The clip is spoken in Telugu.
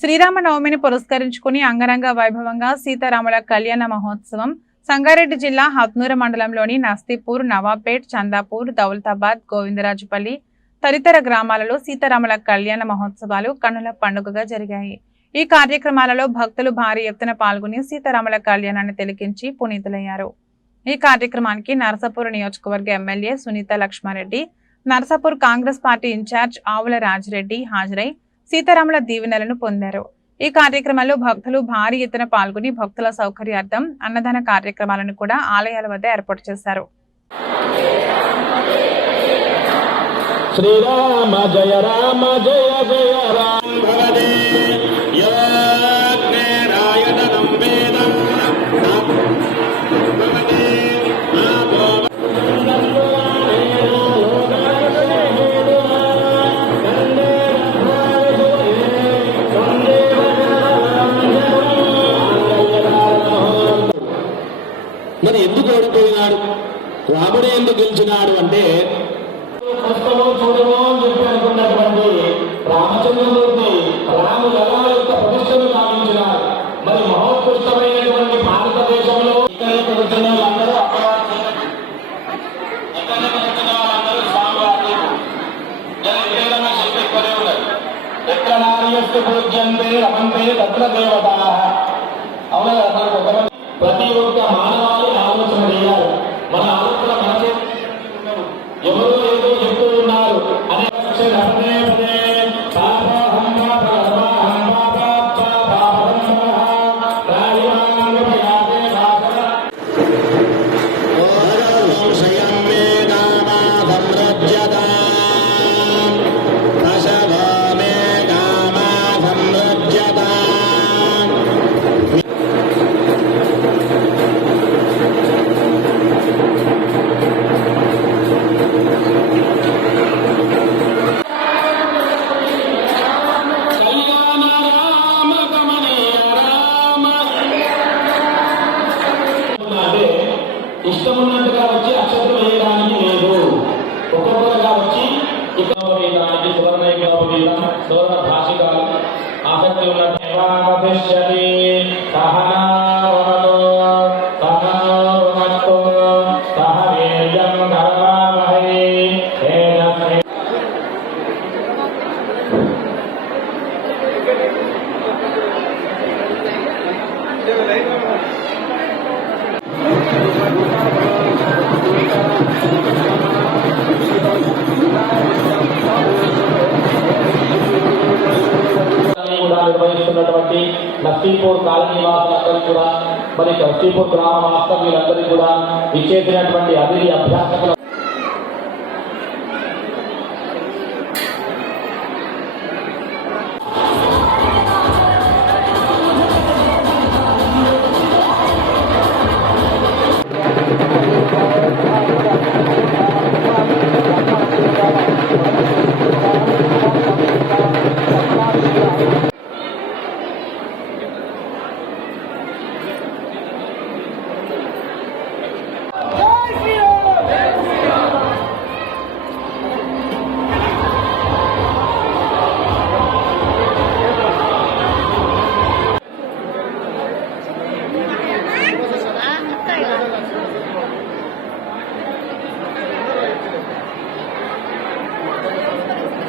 శ్రీరామనవమిని పురస్కరించుకుని అంగరంగ వైభవంగా సీతారాముల కళ్యాణ మహోత్సవం సంగారెడ్డి జిల్లా హత్నూర మండలంలోని నస్తీపూర్, నవాపేట్, చందాపూర్, దౌలతాబాద్, గోవిందరాజుపల్లి తదితర గ్రామాలలో సీతారాముల కళ్యాణ మహోత్సవాలు కన్నుల పండుగగా జరిగాయి. ఈ కార్యక్రమాలలో భక్తులు భారీ ఎత్తున పాల్గొని సీతారాముల కళ్యాణాన్ని తిలకించి పునీతులయ్యారు. ఈ కార్యక్రమానికి నరసాపూర్ నియోజకవర్గ MLA Sunitha Laxma Reddy, Narasapur Congress party incharge Avula Rajireddy హాజరై సీతారాముల దీవెనలను పొందారు. ఈ కార్యక్రమంలో భక్తులు భారీ ఎత్తున పాల్గొని భక్తుల సౌకర్యార్థం అన్నదాన కార్యక్రమాలను కూడా ఆలయాల వద్ద ఏర్పాటు చేశారు. శ్రీరామ జయ రామ జయ జయ రామ భవదే యాజ్ఞేరాయణం వేదం భవదే మరి ఎందుకు ఓడిపోయినాడు? రాముడే ఎందుకు గెలిచినాడు అంటే చూడమో అని చెప్పి అనుకున్నటువంటి రామచంద్రమూర్తి రాము లలా యొక్క ప్రతిష్టను సాధించినారు. మరి మహోత్కృష్టమైనటువంటి భారతదేశంలో ఎక్కడ నార్యస్తు పూజ్యంతే రమంతే తత్ర దేవతాః. అవునా? ప్రతి ఒక్క మానవాళి ఆలోచన చేయాలి. మన ఆలోచన మనసే ఎవరు ఏదో చెప్తూ ఉన్నారు అనే ఇష్టమున్నట్టుగా వచ్చి అక్షతలు వేయడానికి లేదు. ఒక్కొక్కరుగా వచ్చి వేయడానికి సువర్ణ భాషికాలు ఆసక్తి నిర్వహిస్తున్నటువంటి నస్తీపూర్ కాలనీ వాసులందరికీ కూడా, మరి నస్తీపూర్ గ్రామ వాస్తవ్యులందరికీ కూడా ఇచ్చేసినటువంటి అభివృద్ధి అభ్యాసకుల